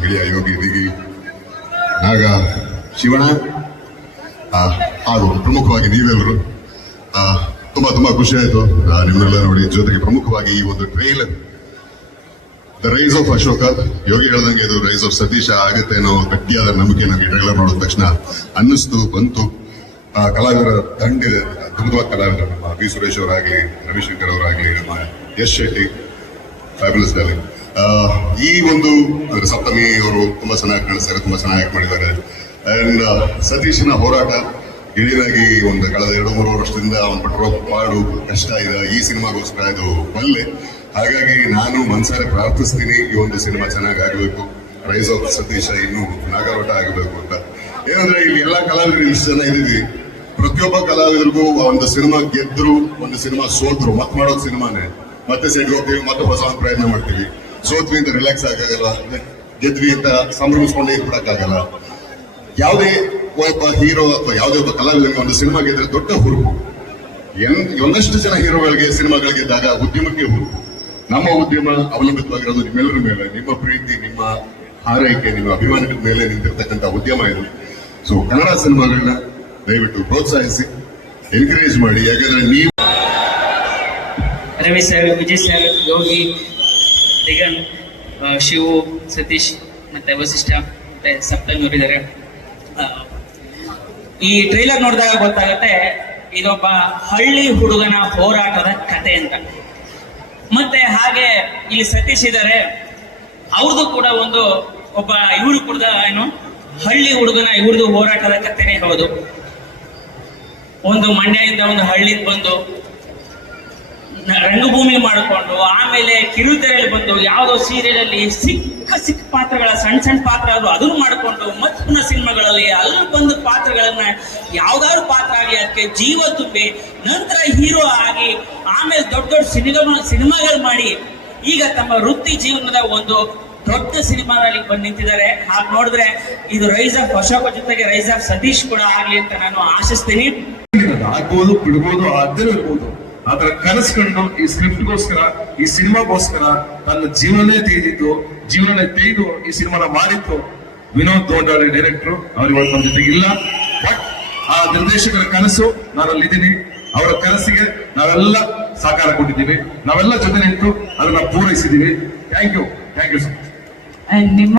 ಗೆಳೆಯ ಯೋಗಿ ದಿಗಿ ನಾಗ ಶಿವಣ್ಣ ಹಾಗೂ ಪ್ರಮುಖವಾಗಿ ನೀವೆಲ್ಲರೂ ತುಂಬಾ ಖುಷಿ ಆಯ್ತು ನಿಮ್ಮನ್ನೆಲ್ಲ ನೋಡಿ. ಜೊತೆಗೆ ಪ್ರಮುಖವಾಗಿ ಈ ಒಂದು trailer the rise of Ashoka, Yogi ಹೇಳ್ದಂಗೆ ಇದು ರೈಸ್ ಆಫ್ ಸತೀಶ ಆಗುತ್ತೆ ಅನ್ನೋ ಗಟ್ಟಿಯಾದ ನಂಬಿಕೆ ನನಗೆ ಟ್ರೈಲರ್ ನೋಡಿದ ತಕ್ಷಣ ಅನ್ನಿಸ್ತು, ಬಂತು. ಕಲಾವಿದರ ತಂಡಿದೆ, ಅದ್ಭುತವಾದ ಕಲಾವಿದರು, ನಮ್ಮ ವಿ ಸುರೇಶ್ ಅವರಾಗ್ಲಿ, ರವಿಶಂಕರ್ ಅವರಾಗ್ಲಿ, ನಮ್ಮ ಯಶ್ ಶೆಟ್ಟಿ, ಫ್ಯಾಬ್ಯುಲಸ್ ಡಾರ್ಲಿಂಗ್. ಈ ಒಂದು ಸಪ್ತಮಿ ಅವರು ತುಂಬಾ ಚೆನ್ನಾಗಿ ಕಾಣಿಸ್ತಾರೆ, ತುಂಬಾ ಚೆನ್ನಾಗಿ ಮಾಡಿದ್ದಾರೆ. ಅಂಡ್ ಸತೀಶನ ಹೋರಾಟ ಗಿಳಿನಾಗಿ ಒಂದು ಕಳೆದ 2-3 ವರ್ಷದಿಂದ ಅವನು ಪಟ್ಟಿರೋ ಪಾಡು ಕಷ್ಟ ಇದೆ. ಈ ಸಿನಿಮಾಗೋಸ್ಕರ ಇದು ಬಲ್ಲೆ. ಹಾಗಾಗಿ ನಾನು ಮನಸಾರೆ ಪ್ರಾರ್ಥಿಸ್ತೀನಿ ಈ ಒಂದು ಸಿನಿಮಾ ಚೆನ್ನಾಗಿ ಆಗಬೇಕು, ರೈಸ್ ಆಫ್ ಸತೀಶ ಇನ್ನು ನಾಗರೋಟ ಆಗಬೇಕು ಅಂತ. ಏನಂದ್ರೆ ಇಲ್ಲಿ ಎಲ್ಲಾ ಕಲಾವಿದರು ಇಷ್ಟು ಜನ ಇದ್ದೀವಿ, ಪ್ರತಿಯೊಬ್ಬ ಕಲಾವಿದರಿಗೂ ಒಂದು ಸಿನಿಮಾ ಗೆದ್ರು, ಒಂದು ಸಿನಿಮಾ ಸೋತ್ರು, ಮತ್ ಮಾಡೋದು ಸಿನಿಮಾನೇ, ಮತ್ತೆ ಸೆಟ್ಗೆ ಹೋಗ್ತೀವಿ, ಮತ್ತೆ ಹೊಸ ಪ್ರಯತ್ನ ಮಾಡ್ತೀವಿ. ಸೋತ್ವಿ ಅಂತ ರಿಲ್ಯಾಕ್ಸ್ ಆಗಲ್ಲ, ಗೆದ್ವಿ ಅಂತ ಸಂಭ್ರಮಿಸ್ಕೊಂಡೇ ಇರ್ಬಿಡಕ್ಕಾಗಲ್ಲ. ಯಾವುದೇ ಒಬ್ಬ ಹೀರೋ ಅಥವಾ ಯಾವುದೇ ಒಬ್ಬ ಕಲಾವಿದರಿಗೆ ಒಂದು ಸಿನಿಮಾ ಗೆದ್ರೆ ದೊಡ್ಡ ಹುರುಪು. ಒಂದಷ್ಟು ಜನ ಹೀರೋಗಳಿಗೆ ಸಿನಿಮಾಗಳು ಗೆದ್ದಾಗ ಉದ್ಯಮಕ್ಕೆ ಹುರುಪು. ನಮ್ಮ ಉದ್ಯಮ ಅವಲಂಬಿತವಾಗಿರೋದು ನಿಮ್ಮೆಲ್ಲರ ಮೇಲೆ, ನಿಮ್ಮ ಪ್ರೀತಿ, ನಿಮ್ಮ ಹಾರೈಕೆ, ನಿಮ್ಮ ಅಭಿಮಾನದ ಮೇಲೆ ನಿಂತಿರ್ತಕ್ಕಂಥ ಉದ್ಯಮ ಇದು. ಸೊ ಕನ್ನಡ ಸಿನಿಮಾಗಳನ್ನ ದಯವಿಟ್ಟು ಪ್ರೋತ್ಸಾಹಿಸಿ, ಎನ್ಕರೇಜ್ ಮಾಡಿ. ಯಾಕಂದ್ರೆ ನೀವು ರವಿ ಸರ್, ವಿಜಯ್ ಸರ್, ಯೋಗಿ, ದಿಗನ್, ಶಿವು, ಸತೀಶ್ ಮತ್ತೆ ವಸಿಷ್ಠ ಮತ್ತೆ ಸಪ್ತಮಿ ಅವರಿದ್ದಾರೆ. ಈ ಟ್ರೈಲರ್ ನೋಡಿದಾಗ ಗೊತ್ತಾಗುತ್ತೆ ಇದೊಬ್ಬ ಹಳ್ಳಿ ಹುಡುಗನ ಹೋರಾಟದ ಕತೆ ಅಂತ. ಮತ್ತೆ ಹಾಗೆ ಇಲ್ಲಿ ಸತೀಶ್ ಇದ್ದಾರೆ, ಅವ್ರದ್ದು ಕೂಡ ಒಬ್ಬ ಇವರು ಕೂಡ ಏನು ಹಳ್ಳಿ ಹುಡುಗನ ಇವ್ರದ್ದು ಹೋರಾಟದ ಕಥೆನೇ ಹೌದು. ಒಂದು ಮಂಡ್ಯದಿಂದ ಒಂದು ಹಳ್ಳಿಗೆ ಬಂದು ರಂಗಭೂಮಿ ಮಾಡಿಕೊಂಡು ಆಮೇಲೆ ಕಿರುತೆರೆಯಲ್ಲಿ ಬಂದು ಯಾವುದೋ ಸೀರಿಯಲ್ ಅಲ್ಲಿ ಸಿಕ್ಕ ಪಾತ್ರಗಳ ಸಣ್ಣ ಪಾತ್ರ ಅದನ್ನು ಮಾಡಿಕೊಂಡು ಮತ್ತೆ ಪುನಃ ಸಿನಿಮಾಗಳಲ್ಲಿ ಅಲ್ಲಿ ಬಂದ ಪಾತ್ರಗಳನ್ನ ಯಾವ್ದಾದ್ರು ಪಾತ್ರ ಆಗಿ ಅದಕ್ಕೆ ಜೀವ ತುಂಬಿ ನಂತರ ಹೀರೋ ಆಗಿ ಆಮೇಲೆ ದೊಡ್ಡ ಸಿನಿಮಾಗಳು ಮಾಡಿ ಈಗ ತಮ್ಮ ವೃತ್ತಿ ಜೀವನದ ಒಂದು ದೊಡ್ಡ ಸಿನಿಮಾದಲ್ಲಿ ಬಂದು ನಿಂತಿದ್ದಾರೆ. ಹಾಗೆ ನೋಡಿದ್ರೆ ಇದು ರೈಸ್ ಆಫ್ ಅಶೋಕ ಜೊತೆಗೆ ರೈಸ್ ಆಫ್ ಸತೀಶ್ ಕೂಡ ಆಗ್ಲಿ ಅಂತ ನಾನು ಆಶಿಸ್ತೀನಿ. ಆಗ್ಬೋದು, ಬಿಡ್ಬೋದು, ಅದೇ ಇರ್ಬೋದು. ಆತರ ಕನಸ್ಕೊಂಡು ಈ ಸ್ಕ್ರಿಪ್ಟ್ಗೋಸ್ಕರ, ಈ ಸಿನಿಮಾಗೋಸ್ಕರ ತನ್ನ ಜೀವನೇ ತೆಗೆದು ಈ ಸಿನಿಮಾನ ಮಾಡಿತ್ತು ವಿನೋದ್ ದೋಂಡಾಳಿ ಡೈರೆಕ್ಟರ್. ಅವ್ರು ಇವತ್ತು ನಮ್ಮ ಜೊತೆಗೆ ಇಲ್ಲ, ಬಟ್ ಆ ನಿರ್ದೇಶಕರ ಕನಸು ನಾನಲ್ಲಿದ್ದೀನಿ. ಅವರ ಕನಸಿಗೆ ನಾವೆಲ್ಲ ಸಾಕಾರ ಕೊಟ್ಟಿದ್ದೀವಿ, ನಾವೆಲ್ಲ ಜೊತೆ ನಿಂತು ಅದನ್ನ ಪೂರೈಸಿದ್ದೀವಿ. Thank you sir.